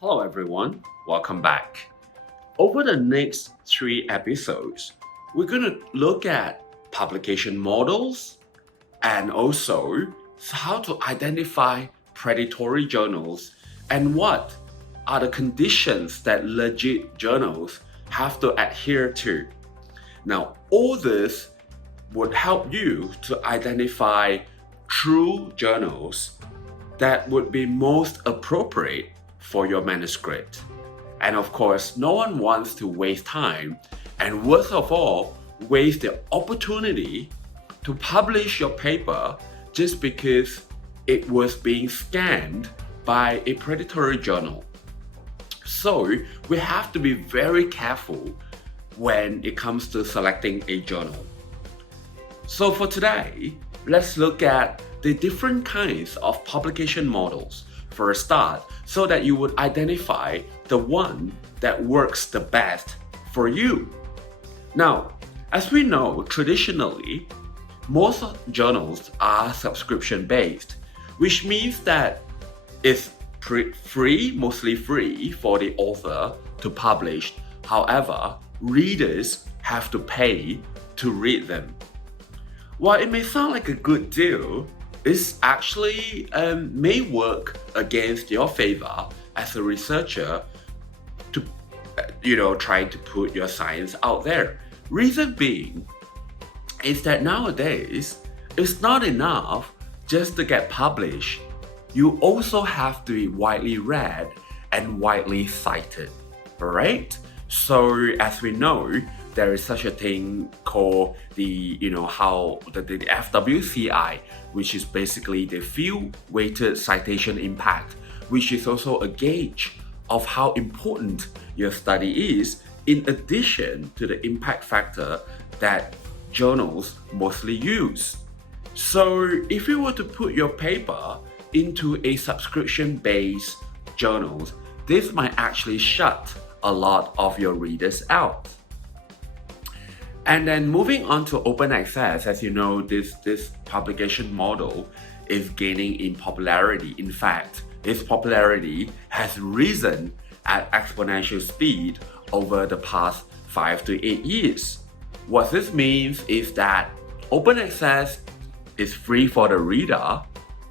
Hello everyone, welcome back. Over the next three episodes, we're going to look at publication models and also how to identify predatory journals and what are the conditions that legit journals have to adhere to. Now, all this would help you to identify true journals that would be most appropriate for your manuscript. And of course, no one wants to waste time and worst of all, waste the opportunity to publish your paper just because it was being scanned by a predatory journal. So we have to be very careful when it comes to selecting a journal. So for today, let's look at the different kinds of publication models for a start so that you would identify the one that works the best for you. Now, as we know, traditionally, most journals are subscription based, which means that it's mostly free for the author to publish. However, readers have to pay to read them. While it may sound like a good deal, it actually may work against your favor as a researcher to, trying to put your science out there. Reason being is that nowadays it's not enough just to get published. You also have to be widely read and widely cited, alright? So as we know, there is such a thing called the FWCI, which is basically the field weighted citation impact, which is also a gauge of how important your study is, in addition to the impact factor that journals mostly use. So if you were to put your paper into a subscription-based journals, this might actually shut a lot of your readers out. And then moving on to open access, as you know, this publication model is gaining in popularity. In fact, its popularity has risen at exponential speed over the past 5 to 8 years. What this means is that open access is free for the reader,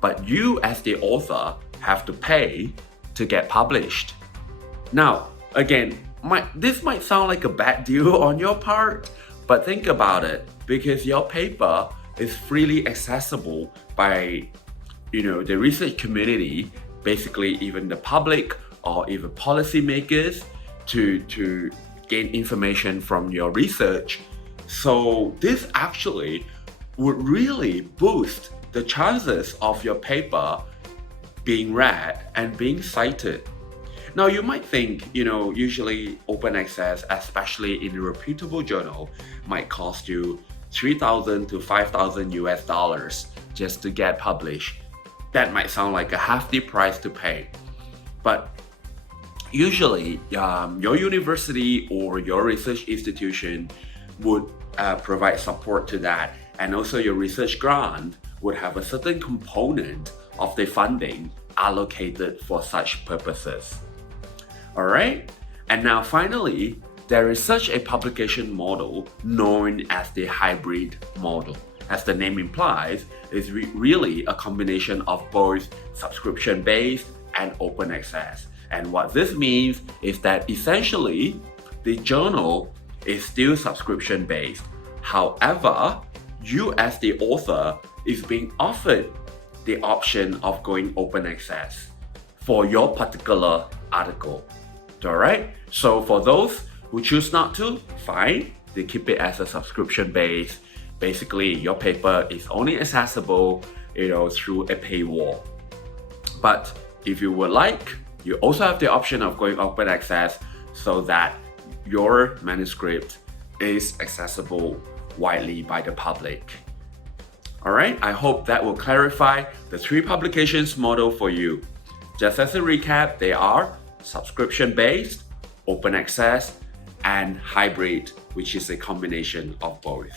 but you as the author have to pay to get published. Now, again, this might sound like a bad deal on your part, but think about it, because your paper is freely accessible by the research community, basically even the public or even policymakers to gain information from your research. So this actually would really boost the chances of your paper being read and being cited. Now you might think, usually open access, especially in a reputable journal, might cost you $3,000 to $5,000 just to get published. That might sound like a hefty price to pay. But usually your university or your research institution would provide support to that, and also your research grant would have a certain component of the funding allocated for such purposes. Alright, and now finally, there is such a publication model known as the hybrid model. As the name implies, it's really a combination of both subscription-based and open access. And what this means is that essentially, the journal is still subscription-based. However, you as the author is being offered the option of going open access for your particular article. Alright, so for those who choose not to, fine, they keep it as a subscription base. Basically, your paper is only accessible, through a paywall. But if you would like, you also have the option of going open access so that your manuscript is accessible widely by the public. Alright, I hope that will clarify the three publications model for you. Just as a recap, they are subscription-based, open access, and hybrid, which is a combination of both.